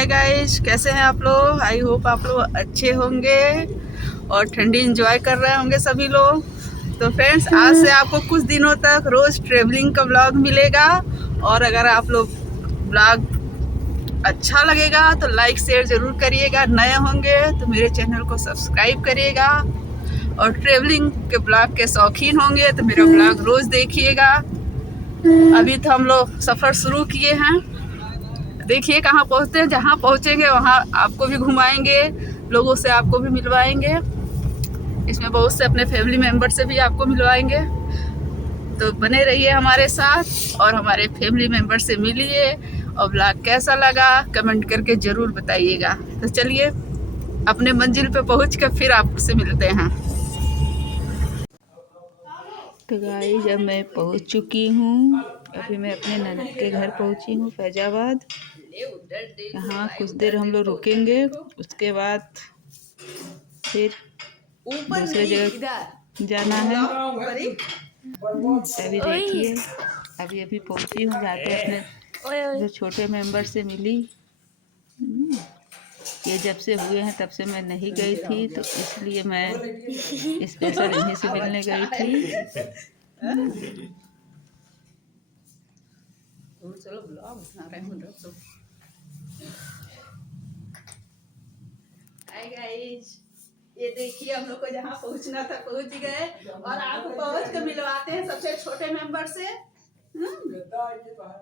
Hi guys, कैसे हैं आप लोग। आई होप आप लोग अच्छे होंगे और ठंडी एंजॉय कर रहे होंगे सभी लोग। तो फ्रेंड्स, आज से आपको कुछ दिनों तक रोज़ ट्रेवलिंग का व्लॉग मिलेगा। और अगर आप लोग व्लॉग अच्छा लगेगा तो लाइक शेयर ज़रूर करिएगा। नए होंगे तो मेरे चैनल को सब्सक्राइब करिएगा। और ट्रेवलिंग के ब्लॉग के शौकीन होंगे तो मेरा ब्लॉग रोज़ देखिएगा। अभी तो हम लोग सफ़र शुरू किए हैं, देखिए कहाँ पहुँचते हैं। जहाँ पहुँचेंगे वहाँ आपको भी घुमाएंगे, लोगों से आपको भी मिलवाएंगे। इसमें बहुत से अपने फैमिली मेम्बर से भी आपको मिलवाएंगे। तो बने रहिए हमारे साथ और हमारे फैमिली मेम्बर से मिलिए। और ब्लॉग कैसा लगा कमेंट करके ज़रूर बताइएगा। तो चलिए अपने मंजिल पे पहुँच कर फिर आपसे मिलते हैं। तो गाइस, जब मैं पहुँच चुकी हूँ, अभी मैं अपने ननद के घर पहुँची हूँ फैजाबाद। यहाँ कुछ देर हम लोग रुकेंगे, उसके बाद फिर दूसरे जगह जाना है। अभी देखिए, अभी पहुँची हूँ, जाके अपने जो छोटे मेंबर से मिली। ये जब से हुए हैं तब से मैं नहीं गई थी, तो इसलिए मैं स्पेशल इन्हीं से मिलने गई थी। चलो ब्लॉग बना रहे हैं। हाय गाइस, ये देखिए हम लोग को जहाँ पहुँचना था पहुँच गए। और आपको पहुँच कर मिलवाते हैं सबसे छोटे मेंबर से।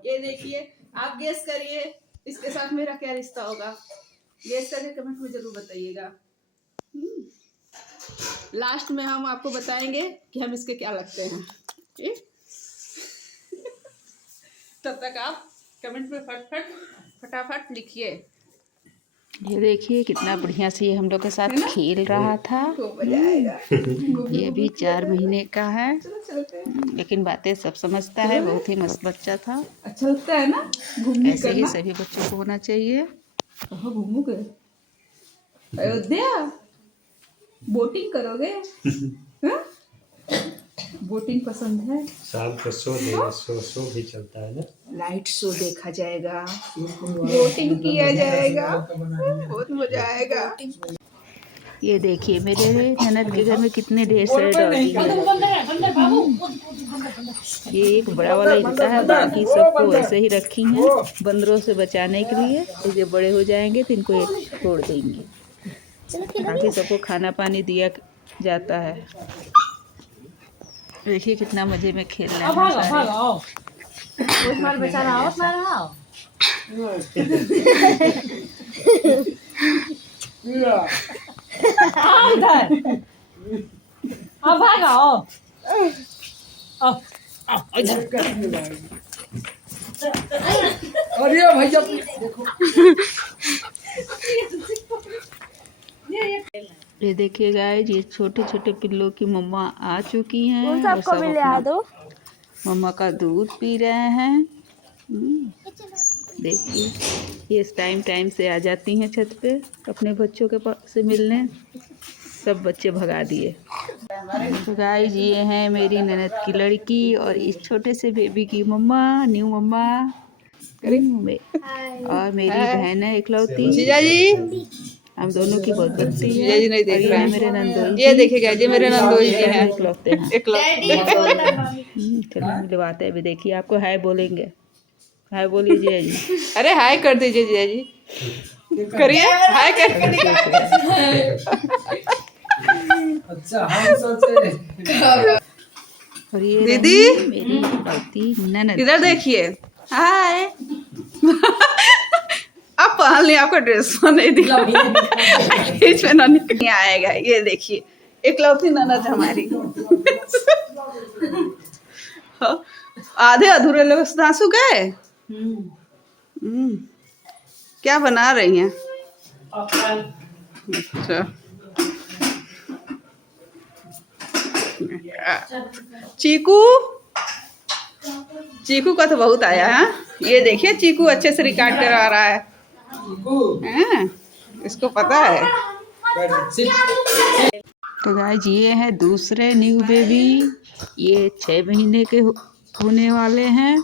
ये देखिए, आप गेस करिए इसके साथ मेरा क्या रिश्ता होगा। गेस करके कमेंट में जरूर बताइएगा। लास्ट में हम आपको बताएंगे कि हम इसके क्या लगते हैं। तब तक आप कमेंट में फटाफट लिखिए। ये देखिए कितना बढ़िया से ये हम लोग के साथ खेल रहा था। ये भी 4 महीने का है, लेकिन बातें सब समझता है। बहुत ही मस्त बच्चा था। अच्छा लगता है ना घूमने, ऐसे ही सभी बच्चों को होना चाहिए। कहाँ घूमोगे? अयोध्या बोटिंग करोगे? बोटिंग पसंद है। शाम को शो भी चलता है ना, लाइट शो देखा जाएगा, बोटिंग किया जाएगा, बहुत मजा आएगा। ये देखिए मेरे ननद के घर में कितने ढेर सारे डॉगी हैं। ये एक बड़ा वाला हिस्सा है, बाकी सबको वैसे ही रखी हैं बंदरों से बचाने के लिए। तो ये बड़े हो जाएंगे तो इनको एक छोड़ देंगे। बाकी सबको खाना पानी दिया जाता है। देखिए कितना मजे में खेल रहे हैं अरे भैया देखो, ये देखिए गाइस, ये छोटे छोटे पिल्लों की मम्मा आ चुकी हैं और सब अपना मम्मा का दूध पी रहे हैं। देखिए ये इस टाइम से आ जाती हैं छत पे अपने बच्चों के पास से मिलने। सब बच्चे भगा दिए। तो गाइस, ये हैं मेरी ननद की लड़की और इस छोटे से बेबी की मम्मा, न्यू मम्मा। और मेरी बहन है इकलौती। जीजा जी, हम दोनों की बहुत बनती है। जीजा जी नहीं देख रहे हैं मेरे नंदोई। ये देखिएगा, ये मेरे नंदोई जी हैं, इकलौते हैं। चलो मिलवाते हैं। अभी देखिए आपको हाय बोलेंगे। हाय बोलिए जीजा जी। अरे हाय कर दीजिए जीजा जी, करिए हाय कर। अच्छा हम सोचे। और ये दीदी मेरी इकलौती ननद, इधर देखिए। हाय। आप पहन लिया, आपका ड्रेस नहीं दिखा। इसमें नहीं आएगा। ये देखिए इकलौती ननद हमारी। आधे अधूरे लोग सासू गए। क्या बना रही हैं? अच्छा, चीकू, चीकू का तो बहुत आया है। ये देखिए चीकू अच्छे से रिकॉर्ड करवा रहा है। इसको पता है। तो गाइस, ये है दूसरे न्यू बेबी। ये 6 महीने के होने वाले हैं।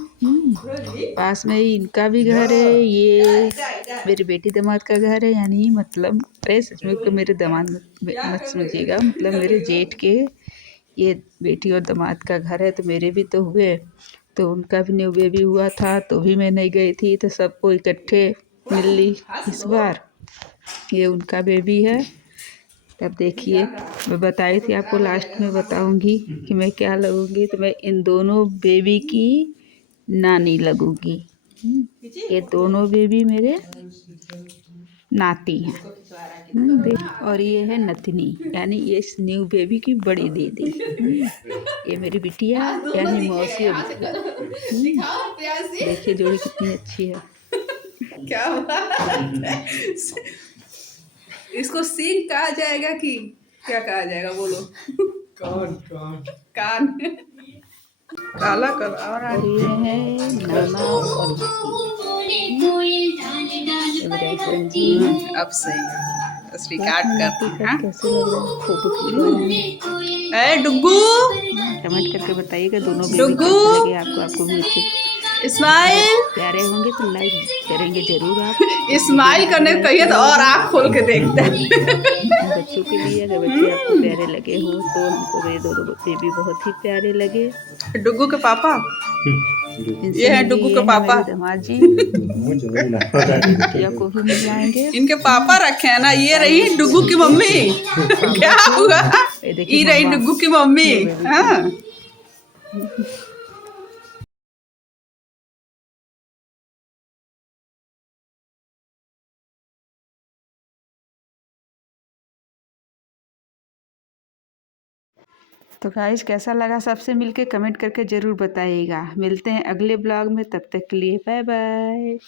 पास में ही इनका भी घर है, ये मेरी बेटी दामाद का घर है, यानी मतलब अरे सच में मेरे दामाद मत समझिएगा, मतलब मेरे जेठ के ये बेटी और दामाद का घर है। तो मेरे भी तो हुए, तो उनका भी न्यू बेबी हुआ था, तो भी मैं नहीं गई थी, तो सबको इकट्ठे मिल ली इस बार। ये उनका बेबी है। अब देखिए, मैं बताई थी आपको लास्ट में बताऊंगी कि मैं क्या लगूंगी, तो मैं इन दोनों बेबी की नानी लगूंगी। ये दोनों बेबी मेरे नाती हैं। और ये है नतनी, यानी ये इस न्यू बेबी की बड़ी दीदी। ये मेरी बिटिया यानी मौसी और बिटिया। देखिए जोड़ी कितनी अच्छी है। क्या हुआ? इसको सींग कहा जाएगा कि क्या कहा जाएगा, बोलो। कान कान कान। काला काला। और ये है नाना और अब सही है, बस रिकॉर्ड करती हैं। कैसे लग रहा है फोटो खिंचवा रहे हैं। डुग्गू, कमेंट करके बताइएगा दोनों बेबी कैसे लगे आपको। आपको भी इस्माइल प्यारे होंगे तो लाइक करेंगे जरूर आप। इस्माइल करने कहिए तो और आँख खोल के देखते हैं। बच्चों के लिए अगर बच्चे आपको प्यारे लगे हो तो हमको ये दोनों बेबी बहुत ही प्यारे लगे। डुग्गू के पापा, ये है डुग्गू के पापा दामाद जी। बिटिया को भी मिलवाएंगे। इनके पापा रखे हैं ना, ये रही डुग्गू की मम्मी। क्या हुआ? ये रही डुग्गू की मम्मी। हाँ तो गाइस, कैसा लगा सबसे मिलके कमेंट करके ज़रूर बताइएगा। मिलते हैं अगले ब्लॉग में, तब तक के लिए बाय बाय।